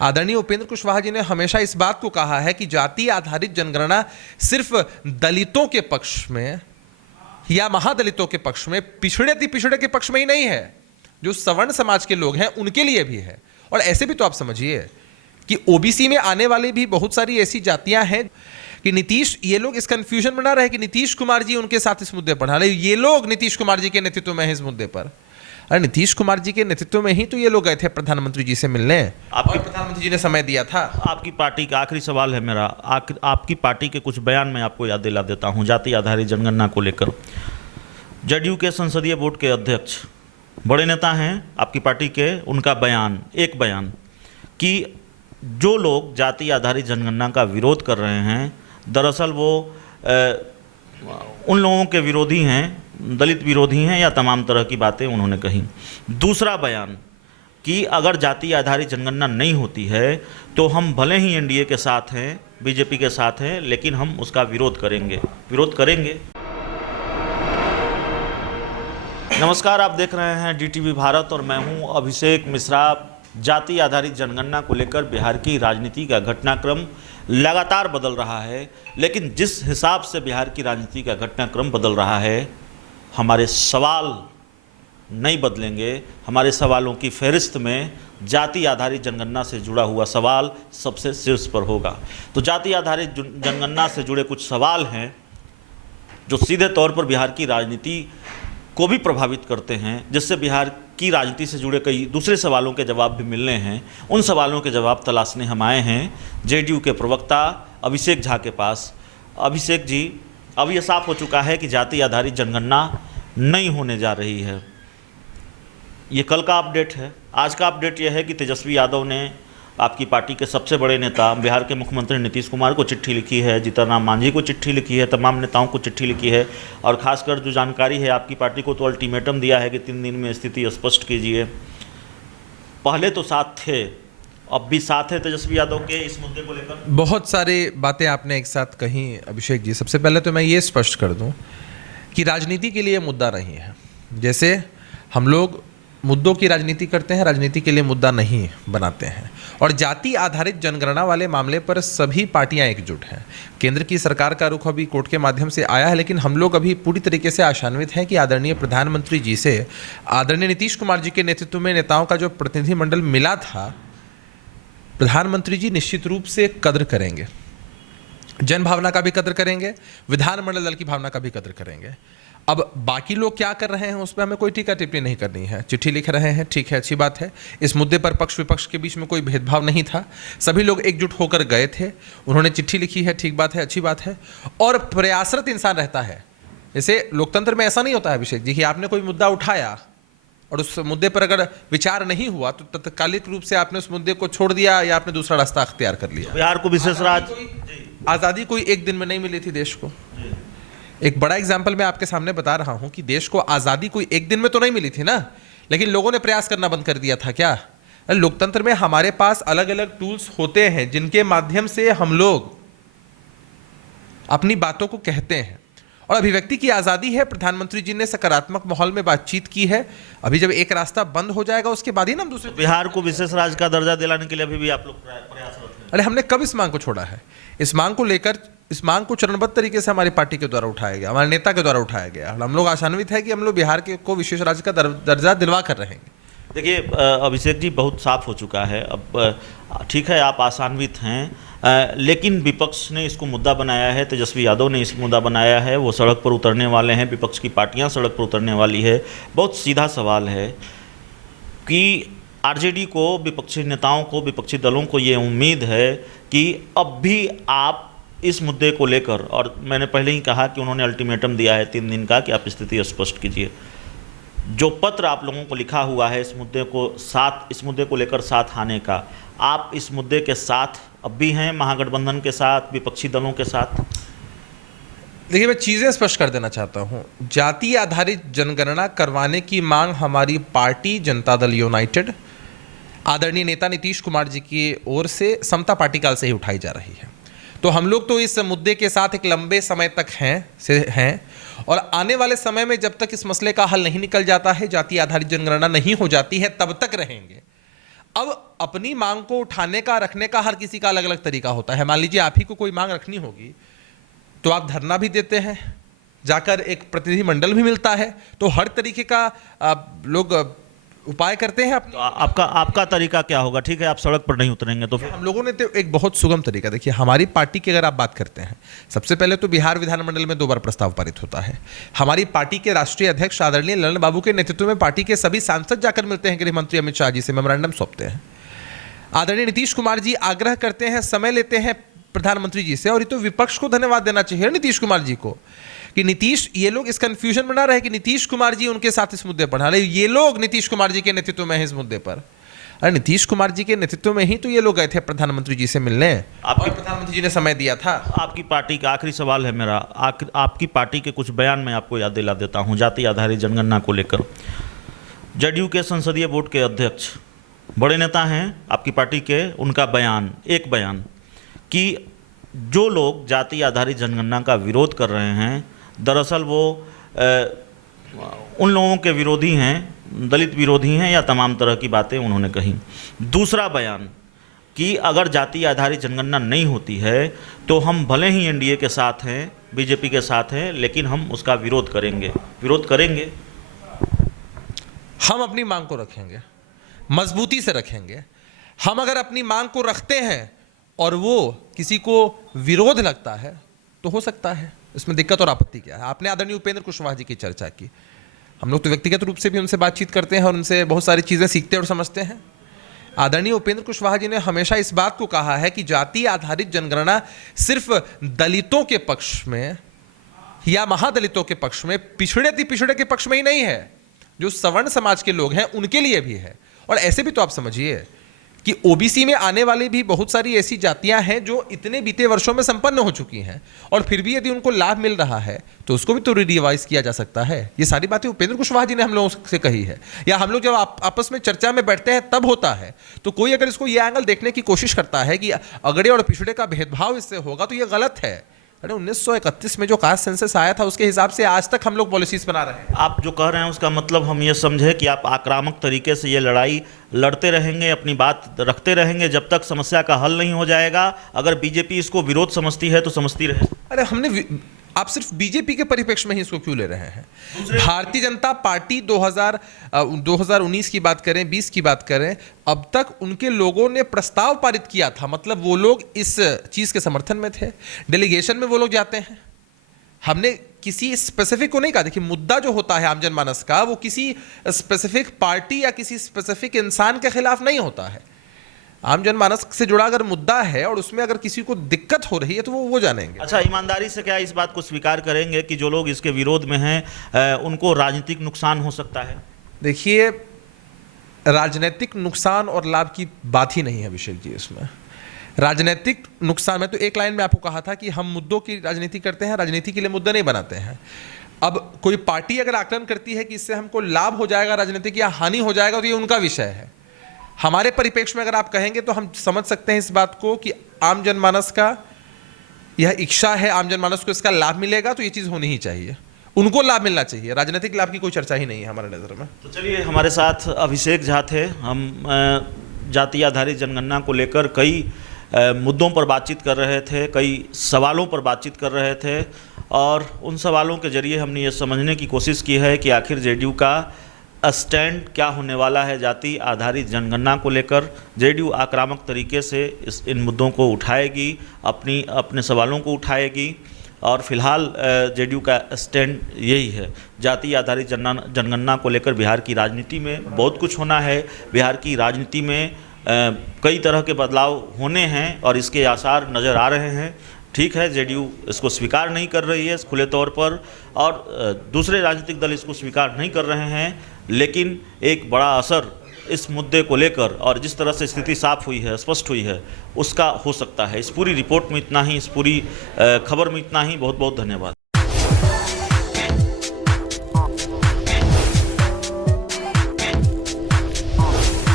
आदरणीय उपेंद्र कुशवाहा जी ने हमेशा इस बात को कहा है कि जाति आधारित जनगणना सिर्फ दलितों के पक्ष में या महादलितों के पक्ष में, पिछड़े के पक्ष में ही नहीं है, जो सवर्ण समाज के लोग हैं उनके लिए भी है। और ऐसे भी तो आप समझिए कि ओबीसी में आने वाली भी बहुत सारी ऐसी जातियां हैं कि नीतीश, ये लोग इस कंफ्यूजन में ना रहे कि नीतीश कुमार जी उनके साथ इस मुद्दे पर, ये लोग नीतीश कुमार जी के नेतृत्व में है इस मुद्दे पर। अरे नीतीश कुमार जी के नेतृत्व में ही तो ये लोग गए थे प्रधानमंत्री जी से मिलने, और प्रधानमंत्री जी ने समय दिया था। आपकी पार्टी का आखिरी सवाल है मेरा, आपकी पार्टी के कुछ बयान में आपको याद दिला देता हूं जाति आधारित जनगणना को लेकर। जदयू के संसदीय बोर्ड के अध्यक्ष बड़े नेता हैं आपकी पार्टी के, उनका बयान, एक बयान कि जो लोग जाति आधारित जनगणना का विरोध कर रहे हैं दरअसल वो उन लोगों के विरोधी हैं, दलित विरोधी हैं या तमाम तरह की बातें उन्होंने कही। दूसरा बयान कि अगर जाति आधारित जनगणना नहीं होती है तो हम भले ही एनडीए के साथ हैं, बीजेपी के साथ हैं, लेकिन हम उसका विरोध करेंगे। नमस्कार, आप देख रहे हैं डीटीवी भारत और मैं हूं अभिषेक मिश्रा। जाति आधारित जनगणना को लेकर बिहार की राजनीति का घटनाक्रम लगातार बदल रहा है, लेकिन जिस हिसाब से बिहार की राजनीति का घटनाक्रम बदल रहा है, हमारे सवाल नहीं बदलेंगे। हमारे सवालों की फहरिस्त में जाति आधारित जनगणना से जुड़ा हुआ सवाल सबसे शीर्ष पर होगा। तो जाति आधारित जनगणना से जुड़े कुछ सवाल हैं जो सीधे तौर पर बिहार की राजनीति को भी प्रभावित करते हैं, जिससे बिहार की राजनीति से जुड़े कई दूसरे सवालों के जवाब भी मिलने हैं। उन सवालों के जवाब तलाशने हम आए हैं जेडीयू के प्रवक्ता अभिषेक झा के पास। अभिषेक जी, अब ये साफ हो चुका है कि जाति आधारित जनगणना नहीं होने जा रही है। ये कल का अपडेट है। आज का अपडेट यह है कि तेजस्वी यादव ने आपकी पार्टी के सबसे बड़े नेता बिहार के मुख्यमंत्री नीतीश कुमार को चिट्ठी लिखी है, जीतन राम मांझी को चिट्ठी लिखी है, तमाम नेताओं को चिट्ठी लिखी है, और खासकर जो जानकारी है आपकी पार्टी को तो अल्टीमेटम दिया है कि 3 दिन में स्थिति स्पष्ट कीजिए। पहले तो साथ थे, अब भी साथ है तेजस्वी यादव के इस मुद्दे को लेकर। बहुत सारी बातें आपने एक साथ कही अभिषेक जी। सबसे पहले तो मैं ये स्पष्ट कर दूं कि राजनीति के लिए मुद्दा नहीं है। जैसे हम लोग मुद्दों की राजनीति करते हैं, राजनीति के लिए मुद्दा नहीं बनाते हैं। और जाति आधारित जनगणना वाले मामले पर सभी पार्टियां एकजुट हैं। केंद्र की सरकार का रुख अभी कोर्ट के माध्यम से आया है, लेकिन हम लोग अभी पूरी तरीके से आशान्वित हैं कि आदरणीय प्रधानमंत्री जी से आदरणीय नीतीश कुमार जी के नेतृत्व में नेताओं का जो प्रतिनिधिमंडल मिला था, प्रधानमंत्री जी निश्चित रूप से कद्र करेंगे, जन भावना का भी कद्र करेंगे, विधानमंडल दल की भावना का भी कद्र करेंगे। अब बाकी लोग क्या कर रहे हैं उस पर हमें कोई टीका टिप्पणी नहीं करनी है। चिट्ठी लिख रहे हैं, ठीक है, अच्छी बात है। इस मुद्दे पर पक्ष विपक्ष के बीच में कोई भेदभाव नहीं था, सभी लोग एकजुट होकर गए थे, उन्होंने चिट्ठी लिखी है, ठीक बात है, अच्छी बात है। और प्रयासरत इंसान रहता है। जैसे लोकतंत्र में ऐसा नहीं होता है अभिषेक जी कि आपने कोई मुद्दा उठाया और उस मुद्दे पर अगर विचार नहीं हुआ तो तत्कालिक रूप से आपने उस मुद्दे को छोड़ दिया या आपने दूसरा रास्ता अख्तियार कर लिया। बिहार को विशेष आज़ादी कोई एक दिन में नहीं मिली थी देश को। एक बड़ा एग्जाम्पल मैं आपके सामने बता रहा हूं कि देश को आज़ादी कोई एक दिन में तो नहीं मिली थी ना, लेकिन लोगों ने प्रयास करना बंद कर दिया था क्या? लोकतंत्र में हमारे पास अलग अलग टूल्स होते हैं जिनके माध्यम से हम लोग अपनी बातों को कहते हैं, और अभिव्यक्ति की आज़ादी है। प्रधानमंत्री जी ने सकारात्मक माहौल में बातचीत की है। अभी जब एक रास्ता बंद हो जाएगा उसके बाद ही ना हम दूसरे। बिहार को विशेष राज्य का दर्जा दिलाने के लिए अभी भी आप लोग प्रयासरत हैं। अरे हमने कब इस मांग को छोड़ा है? इस मांग को लेकर, इस मांग को चरणबद्ध तरीके से हमारी पार्टी के द्वारा उठाया गया, हमारे नेता के द्वारा उठाया गया। हम लोग आशान्वित है कि हम लोग बिहार के को विशेष राज्य का दर्जा दिलवा कर रहेंगे। देखिए अभिषेक जी, बहुत साफ हो चुका है। अब ठीक है, आप आशान्वित हैं, लेकिन विपक्ष ने इसको मुद्दा बनाया है, तेजस्वी यादव ने इस मुद्दा बनाया है, वो सड़क पर उतरने वाले हैं, विपक्ष की पार्टियां सड़क पर उतरने वाली है। बहुत सीधा सवाल है कि आरजेडी को, विपक्षी नेताओं को, विपक्षी दलों को ये उम्मीद है कि अब भी आप इस मुद्दे को लेकर, और मैंने पहले ही कहा कि उन्होंने अल्टीमेटम दिया है 3 दिन का कि आप स्थिति स्पष्ट कीजिए। जो पत्र आप लोगों को लिखा हुआ है इस मुद्दे को लेकर साथ आने का, आप इस मुद्दे के साथ अब भी हैं, महागठबंधन के साथ, विपक्षी दलों के साथ? देखिए, मैं चीज़ें स्पष्ट कर देना चाहता हूँ। जाति आधारित जनगणना करवाने की मांग हमारी पार्टी जनता दल यूनाइटेड, आदरणीय नेता नीतीश कुमार जी की ओर से समता पार्टी काल से ही उठाई जा रही है। तो हम लोग तो इस मुद्दे के साथ एक लंबे समय तक हैं, और आने वाले समय में जब तक इस मसले का हल नहीं निकल जाता है, जाति आधारित जनगणना नहीं हो जाती है, तब तक रहेंगे। अब अपनी मांग को उठाने का, रखने का हर किसी का अलग अलग तरीका होता है। मान लीजिए आप ही को कोई मांग रखनी होगी तो आप धरना भी देते हैं, जाकर एक प्रतिनिधिमंडल भी मिलता है, तो हर तरीके का लोग उपाय करते हैं अपने। तो आपका तरीका क्या होगा? ठीक है, आप सड़क पर नहीं उतरेंगे तो फिर? हम लोगों ने तो एक बहुत सुगम तरीका, देखिए हमारी पार्टी की अगर आप बात करते हैं, सबसे पहले तो बिहार विधानमंडल में 2 बार प्रस्ताव पारित होता है। हमारी पार्टी के राष्ट्रीय अध्यक्ष आदरणीय ललन बाबू के नेतृत्व में पार्टी के सभी सांसद जाकर मिलते हैं, गृह मंत्री अमित शाह जी से मेमोरेंडम सौंपते हैं। आदरणीय नीतीश कुमार जी आग्रह करते हैं, समय लेते हैं प्रधानमंत्री जी से, और ये तो विपक्ष को धन्यवाद देना चाहिए नीतीश कुमार जी को कि नीतीश, ये लोग इस कंफ्यूजन बना रहे कि नीतीश कुमार जी उनके साथ इस मुद्दे पर, हालांकि ये लोग नीतीश कुमार जी के नेतृत्व में हैं इस मुद्दे पर। अरे नीतीश कुमार जी के नेतृत्व में ही तो ये लोग गए थे प्रधानमंत्री जी से मिलने, और प्रधानमंत्री जी ने समय दिया था। आपकी पार्टी का आखिरी सवाल है मेरा, आपकी पार्टी के कुछ बयान मैं आपको याद दिला देता हूं जाति आधारित जनगणना को लेकर। जदयू के संसदीय बोर्ड के अध्यक्ष, बड़े नेता हैं आपकी पार्टी के, उनका बयान, एक बयान कि जो लोग जाति आधारित जनगणना का विरोध कर रहे हैं, दरअसल वो उन लोगों के विरोधी हैं, दलित विरोधी हैं, या तमाम तरह की बातें उन्होंने कही। दूसरा बयान कि अगर जाति आधारित जनगणना नहीं होती है तो हम भले ही एनडीए के साथ हैं, बीजेपी के साथ हैं, लेकिन हम उसका विरोध करेंगे। विरोध करेंगे, हम अपनी मांग को रखेंगे, मजबूती से रखेंगे। हम अगर अपनी मांग को रखते हैं और वो किसी को विरोध लगता है तो हो सकता है, इसमें दिक्कत और आपत्ति क्या है? आपने आदरणीय उपेंद्र कुशवाहा जी की चर्चा की, हम लोग तो व्यक्तिगत रूप से भी उनसे बातचीत करते हैं और उनसे बहुत सारी चीज़ें सीखते और समझते हैं। आदरणीय उपेंद्र कुशवाहा जी ने हमेशा इस बात को कहा है कि जाति आधारित जनगणना सिर्फ दलितों के पक्ष में या महादलितों के पक्ष में, पिछड़े के पक्ष में ही नहीं है, जो सवर्ण समाज के लोग हैं उनके लिए भी है। और ऐसे भी तो आप समझिए कि ओबीसी में आने वाली भी बहुत सारी ऐसी जातियां हैं जो इतने बीते वर्षों में संपन्न हो चुकी हैं, और फिर भी यदि उनको लाभ मिल रहा है तो उसको भी तो रिवाइज किया जा सकता है। ये सारी बातें उपेंद्र कुशवाहा जी ने हम लोगों से कही है, या हम लोग जब आपस में चर्चा में बैठते हैं तब होता है। तो कोई अगर इसको ये एंगल देखने की कोशिश करता है कि अगड़े और पिछड़े का भेदभाव इससे होगा तो ये गलत है। अरे 1931 में जो कास्ट सेंसस आया था उसके हिसाब से आज तक हम लोग पॉलिसीज बना रहे हैं। आप जो कह रहे हैं उसका मतलब हम ये समझे कि आप आक्रामक तरीके से ये लड़ाई लड़ते रहेंगे, अपनी बात रखते रहेंगे जब तक समस्या का हल नहीं हो जाएगा। अगर बीजेपी इसको विरोध समझती है तो समझती रहे। अरे आप सिर्फ बीजेपी के परिप्रेक्ष्य में ही इसको क्यों ले रहे हैं? भारतीय जनता पार्टी 2019 की बात करें, 20 की बात करें, अब तक उनके लोगों ने प्रस्ताव पारित किया था, मतलब वो लोग इस चीज के समर्थन में थे। डेलीगेशन में वो लोग जाते हैं। हमने किसी स्पेसिफिक को नहीं कहा। देखिए, मुद्दा जो होता है आम जनमानस का, वो किसी स्पेसिफिक पार्टी या किसी स्पेसिफिक इंसान के खिलाफ नहीं होता है। आम जनमानस से जुड़ा अगर मुद्दा है और उसमें अगर किसी को दिक्कत हो रही है तो वो जानेंगे। अच्छा, ईमानदारी से क्या इस बात को स्वीकार करेंगे कि जो लोग इसके विरोध में हैं उनको राजनीतिक नुकसान हो सकता है? देखिए, राजनीतिक नुकसान और लाभ की बात ही नहीं है अभिषेक जी इसमें। राजनीतिक नुकसान, मैं तो एक लाइन में आपको कहा था कि हम मुद्दों की राजनीति करते हैं, राजनीति के लिए मुद्दे नहीं बनाते हैं। अब कोई पार्टी अगर आकलन करती है कि इससे हमको लाभ हो जाएगा राजनीतिक या हानि हो जाएगा, तो ये उनका विषय है। हमारे परिप्रेक्ष्य में अगर आप कहेंगे तो हम समझ सकते हैं इस बात को कि आम जनमानस का यह इच्छा है, आम जनमानस को इसका लाभ मिलेगा तो ये चीज़ होनी ही चाहिए, उनको लाभ मिलना चाहिए। राजनीतिक लाभ की कोई चर्चा ही नहीं है हमारे नज़र में। तो चलिए, हमारे साथ अभिषेक झा थे। हम जाति आधारित जनगणना को लेकर कई मुद्दों पर बातचीत कर रहे थे, कई सवालों पर बातचीत कर रहे थे, और उन सवालों के जरिए हमने ये समझने की कोशिश की है कि आखिर जेडीयू का स्टैंड क्या होने वाला है जाति आधारित जनगणना को लेकर। जेडीयू आक्रामक तरीके से इन मुद्दों को उठाएगी, अपने सवालों को उठाएगी, और फिलहाल जेडीयू का स्टैंड यही है। जाति आधारित जनगणना को लेकर बिहार की राजनीति में बहुत कुछ होना है। बिहार की राजनीति में कई तरह के बदलाव होने हैं और इसके आसार नज़र आ रहे हैं। ठीक है, जेडीयू इसको स्वीकार नहीं कर रही है खुले तौर पर, और दूसरे राजनीतिक दल इसको स्वीकार नहीं कर रहे हैं, लेकिन एक बड़ा असर इस मुद्दे को लेकर और जिस तरह से स्थिति साफ हुई है, स्पष्ट हुई है, उसका हो सकता है। इस पूरी रिपोर्ट में इतना ही, इस पूरी खबर में इतना ही। बहुत बहुत धन्यवाद।